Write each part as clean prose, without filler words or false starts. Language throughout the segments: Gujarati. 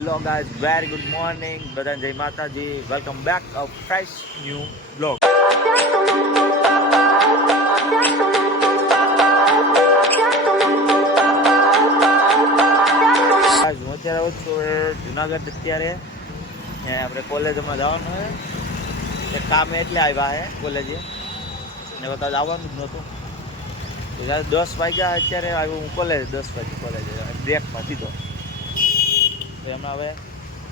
Hello guys, very good morning. બધાને જય માતાજી. વેલકમ બેક અ ફ્રેશ ન્યૂ બ્લોગ. હું અત્યારે આવું છું જુનાગઢ. અત્યારે આપણે કોલેજમાં જવાનું છે. એક કામ એટલે આવ્યા છે કોલેજે ને બધા આવવાનું જ નહોતું. 10 વાગ્યા અત્યારે આવ્યું હું કોલેજ. 10 વાગે કોલેજ બ્રેકમાં સીધો. તો એમાં હવે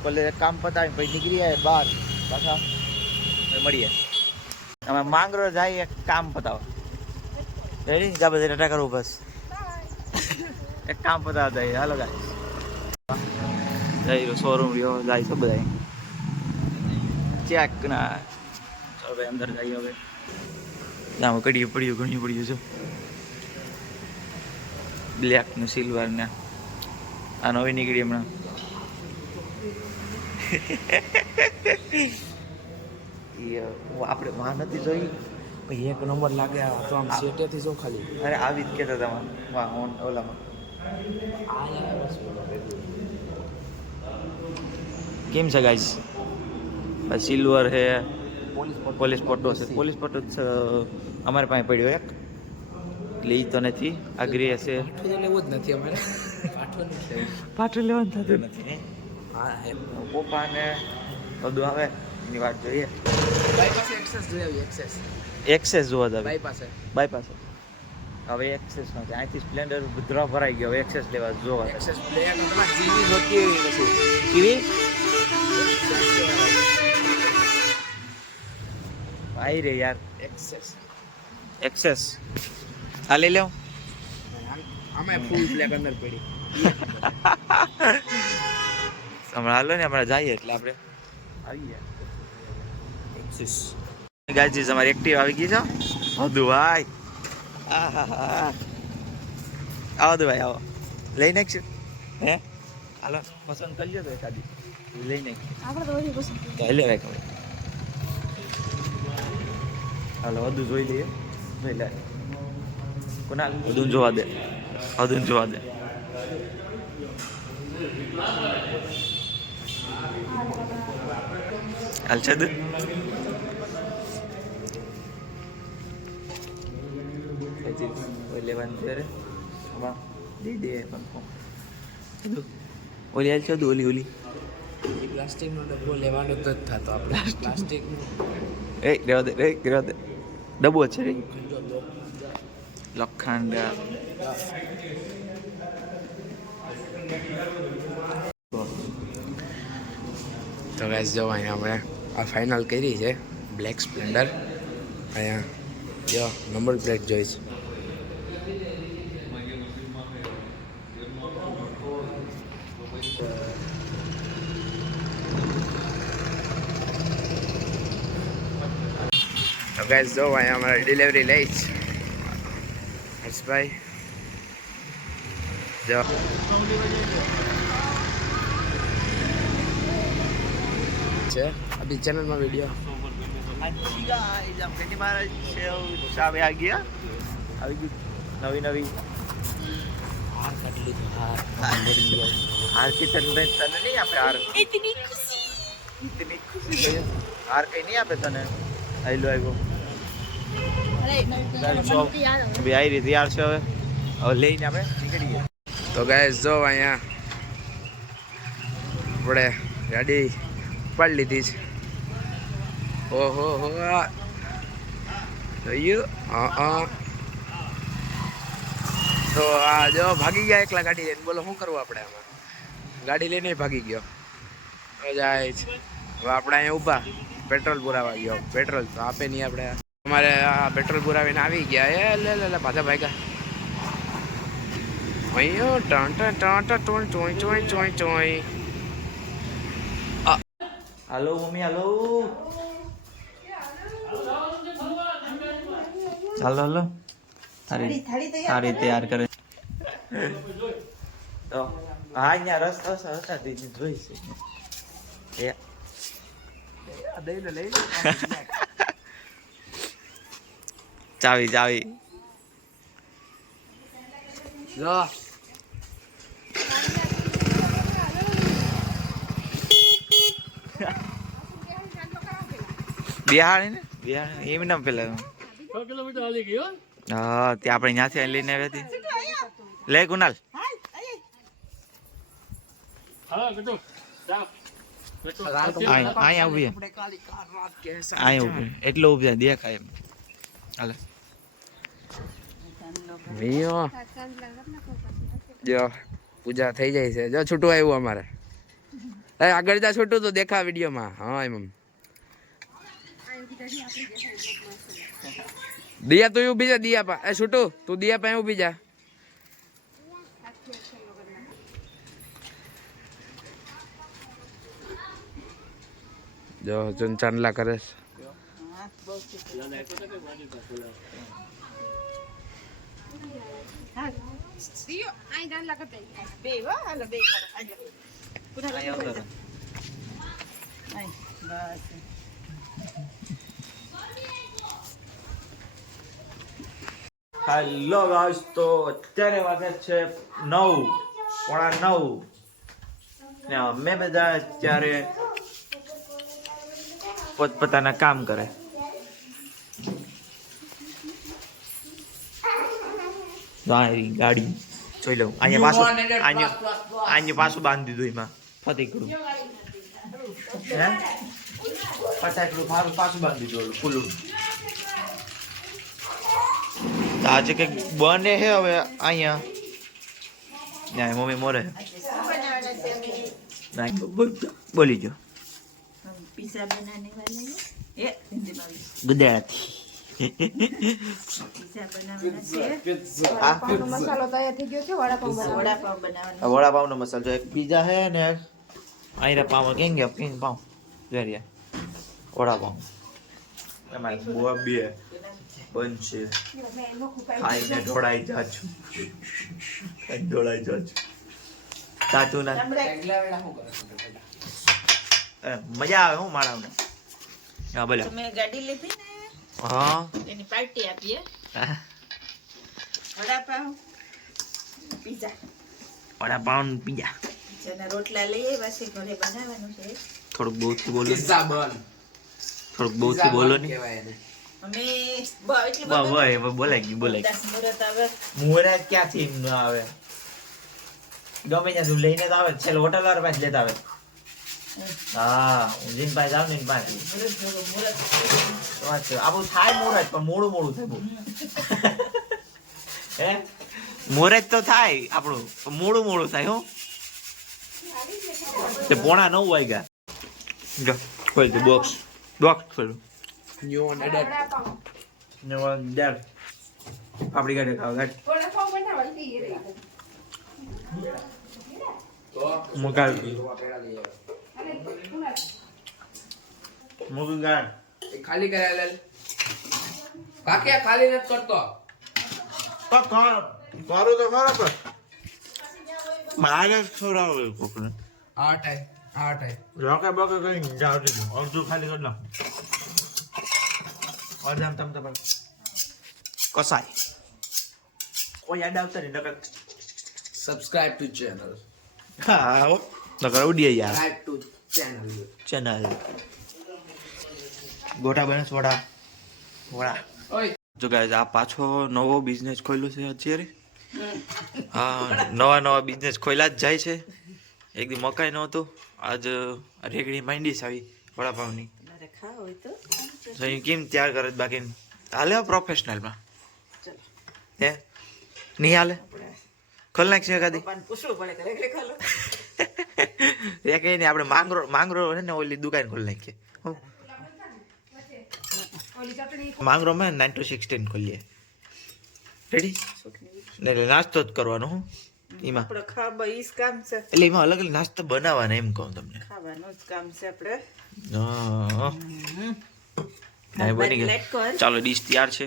કોલેજ કામ પતાવી પછી નીકળી જાય બહાર પાછા મળીએ. અમે માંગરો જાય એક કામ પતાવો રેડી ને કાબે ટાટા કરવું બસ એક કામ પતાવતા જાય. હાલો ગાઈસ જઈ શોરૂમ રહ્યો જાય છે બધા ચેક ના. ચાલો ભાઈ અંદર જઈએ હવે. ત્યાં કડીએ પડ્યું ઘણી પડ્યું છે બ્લેક ને સિલ્વર ને આ નવી નીકળી હમણાં. આપણે માં નથી જોઈ ભાઈ એક નંબર લાગે તો આમ સેટેથી જો ખાલી. અરે આવી જ કહેતા હતા વાહ ઓલામાં. કેમ છે ગાઈસ? સિલ્વર છે, પોલીસ પટ્ટો છે. પોલીસ પટ્ટો અમારે પાસે પડ્યો એક એટલે એ તો નથી. આ ગ્રે છે. લેવું જ નથી અમારે. પાછું લેવાનું થતું નથી. હા પપ્પાને બધું આવે એની વાત જોઈએ. બાયપાસ એક્સેસ જોઈ આવી એક્સેસ જોવા જ બાયપાસ હવે એક્સેસ નથી. અહીંથી સ્પ્લેન્ડર બધો ભરાઈ ગયો. હવે એક્સેસ લેવા જોવા. એક્સેસ બ્લેક માં જીવી જોતી એવી પછી કેવી આવી રે યાર એક્સેસ આ લઈ લેવું. આમાં ફૂલ બ્લેક અંદર પડી. હમણાં હાલો ને હમણાં જઈએ એટલે આપણે આવી ગયા. એક્સેસ ગાઈસ અમારી એક્ટિવ આવી ગઈ છે. હદુ ભાઈ આવો દુ ભાઈ આવો લઈ નાખશું. હે હાલો પસંદ કરી લો તો એકાદી લઈ નાખીએ. આપણે તો ઓછી પસંદ લે ભાઈ ખબર. હાલો હદુ જોઈ લઈએ. જોઈ લે કોના હદુ જોવા દે. હદુ જોવા દે. હાલ છે દુ લેવાનું છે. દઈ દે ઓલી હાલ છે ઓલી પ્લાસ્ટિકનો ડબ્બો લેવાનો તો જ થતો આપણે. પ્લાસ્ટિકનો રહેવા દે ડબ્બો છે રે લોખંડ. તો ગાઈસ જો અહીંયા આપણે આ ફાઇનલ કરી છે બ્લેક સ્પ્લેન્ડર. અહીંયા જો નંબર પ્લેટ જોઈશ. તો ગાઈસ જો અહીંયા અમારે ડિલિવરી લઈ જ હર્ષભાઈ જો છે અભી ચેનલમાં વિડીયો આવી ગયું નવી હાર કાઢી લીધો. હાર થી તને નહીં આપે. હાર ઇતની ખુશી હાર કઈ નહીં આપે તને. આયલો આવ્યો આવી રીતે યાર છે. હવે લઈને આપણે નીકળીએ. તો ગાઈસ જો અહીંયા આપણે ગાડી ઉપાડી લીધી છે. ઓહો હો જોયું. તો આ જો ભાગી ગયા એકલા ગાડી લઈને. બોલો શું કરવું આપણે આમાં? ગાડી લઈને ભાગી ગયો જાય છે. હવે આપણે અહીંયા ઊભા પેટ્રોલ પુરાવા ગયો. પેટ્રોલ તો આપે નહીં આપણે. અમારે આ પેટ્રોલ પુરાવીને આવી ગયા. એ લે પાછા ભાગ્યા. અહીંયા ટોઈ. હાલો મમ્મી હાલો હાલો થાળી તૈયાર કરે. તો હા અહીંયા રસ્તા જોઈ છે. ચાવી જો બિહાણી એમ ના પેલા 6 કિલોમીટર હાલી ગયો. હા ત્યાં આપણે ત્યાંથી લઈને આવી હતી લે કુનાલ હા બેટો ચાપ અહીંયા ઉભી અહીંયા ઉભી એટલો ઉભી દેખાય એમ હાલે વિયો જો પૂજા થઈ જાય છે જો છૂટું આવ્યું અમારે આગળ જા છૂટું તો દેખા વિડીયોમાં હા એમ દિયા તું ઊભી જા દિયા પા એ છૂટું તું દિયા પાસે ઊભી જા જો જન ચાંદલા કરે છે હેલો ગાઈસ તો અત્યારે વાગે છે 9 પોણા 9 ને અમે બધા અત્યારે પોતપોતાના કામ કરે ગાડી જોઈ લઉં અહીંયા પાછું બાંધી દીધું એમાં ફતેકડું હે ફટાકડું પાછું બાંધી દીધું ખુલ્લું તો આજે કંઈક બને હે હવે અહીંયા મમ્મી મોરે બોલી જો पिज्जा बनाने वाले हैं ગુજરાતી पिज्जा बनाववाना છે મસાલો તૈયાર થઈ ગયો છે વડાપાવ બનાવવાનો વડાપાવનો મસાલો એક પીઝા હે ને આયરા પાવ કેમ ગયા કેમ પાવ વેરિયા વડાપાવ તમારે બોબ બે બનશે ખાઈને ઢોળાઈ જાશું સાચું ના મજા આવે હું માણાવને હા બોલો તમે ગાડી લીધી ને હા એની પાર્ટી આપીએ વડાપાવ પિઝા વડાપાવ પીઝા જેના રોટલા લઈએ પછી ઘરે બનાવવાનું છે થોડુંક બહુથી બોલો પિઝા બન થોડુંક બહુથી બોલો ને અમે બોલાઈ ગયું મુહૂર્ત આવે મુહૂર્ત ક્યાંથી ન આવે ગમે ત્યાં લઈને તો આવે છેલ્લે હોટલ વાળા પાસે લેતા આવે હા જીન પાસે જાવ ને પાસે આપણું થાય મુહૂર્ત પણ મોડું થાય બહુ હે મુહૂર્ત તો થાય આપણું મોડું થાય હો તે પોણા 9 વાગ્યા જો ખોલ દે બોક્સ ખોલું ન્યુ ઓન એડેટ આપણી ગાડી ખાવ ગાડી મુકાલ મુકું ગાડ ખાલી કર્યા લે કાકે ખાલી નથી કરતો તો કરું તો ખરા પર મારે છોડાવે કોકને આ ટાઈમ રોકે બોકે કઈ જાવ દે અડધું ખાલી કર નાખ અડધામ તમ તમ કસાય કોઈ યાદ આવતા નહીં નકર સબસ્ક્રાઇબ ટુ ચેનલ હા હો નકર ઉડીએ યાર સબસ્ક્રાઇબ ટુ ચેનલ ગોટા બને વડા ઓય જો ગાઈસ આ પાછો નવો બિઝનેસ ખોલ્યો છે અત્યારે હા નવા બિઝનેસ ખોલ્યા જ જાય છે એક દી મકાઈ નહોતું આજ રેગડી માંડી છે આવી વડાપાવની ખાવ હોય તો તો એ કેમ તૈયાર કરે છે બાકી હાલે પ્રોફેશનલમાં હે નહીં હાલે ખોલ નાખશે એકાદી પૂછવું પડે કે ખાલો એ કઈ નહીં આપણે માંગરો છે ને ઓલી દુકાન ખોલી નાખીએ માંગરો માં 9 to 16 ખોલીએ રેડી એટલે નાસ્તો જ કરવાનો હું એમાં આપણે ખાવા ઈ જ કામ છે એટલે એમાં અલગ અલગ નાસ્તો બનાવવાના એમ કહું તમને ખાવાનું જ કામ છે આપણે હા બની ગયું લાઈટ કર ચાલો ડીશ તૈયાર છે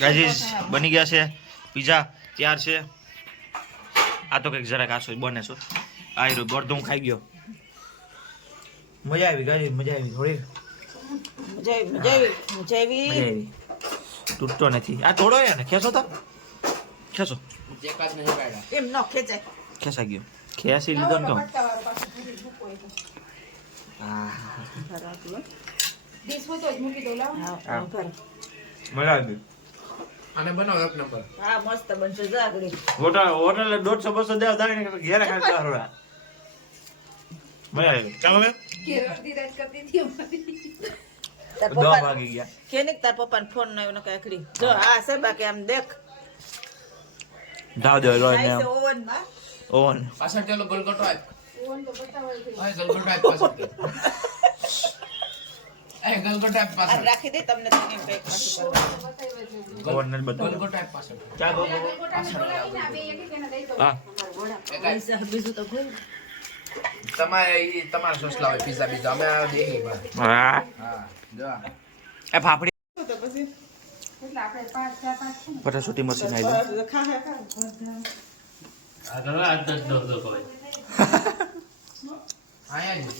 ગાઈઝ બની ગયા છે પીઝા તૈયાર છે. આ તો કંઈક જરાક આસો બને છો આ રહ્યો અડધો હું ખાઈ ગયો. મજા આવી ગાઈઝ મજા આવી થોડી મજા આવી. તૂટતો નથી આ થોડો ને ખેંચો તો ખેંચો જેકાત નહીં કાઢ્યા એમ ન ખેંચાય. ખેંચાઈ ગયો ખેંચી લીધો ને કહું. ડીશ હોય તો જ મૂકી દો લાવો. મજા આવી. અને બનાવો એક નંબર. હા મસ્ત બનશે જાગડી. હોટલ 150-200 દેવા દાણી ઘેરે ખાઈ જવા. મજા આવી. ચાલો હવે કેરળથી રાજ કરતી હતી અમારી. 10 વાગી ગયા. કેનિક તાર પપ્પાને ફોન ના આવ્યો કાકડી જો હા છે બાકી આમ દેખ ધાવ દે રોય ને ઓવન માં ઓન પાછળ ચાલો ગલગોટો આપ. ઓવન તો બતાવાય છે. હા ગલગોટો આપ પાછળ. એ ગલગોટો આપ આ પાછળ. રાખી દે તમને કેમ પેક પાછું કરવા ઓન ને બતાવો. ગલગોટો આપ પાછળ. ચા દો. ગોટાને બોલાવીને આ બે એક એક એને દઈ દો. હા એક આ પૈસા બીજું તો કોઈ તમારે ઈ તમારા સોસલા હોય પિઝા બીજા અમે આ દેખી બા. હા હા જો આ. એ ફાફડી એટલે આપણે 5 4 5 છે ને. પટાસુટી મશીન આવી ખા આ તો આ 10 લોકો હોય આયા જ.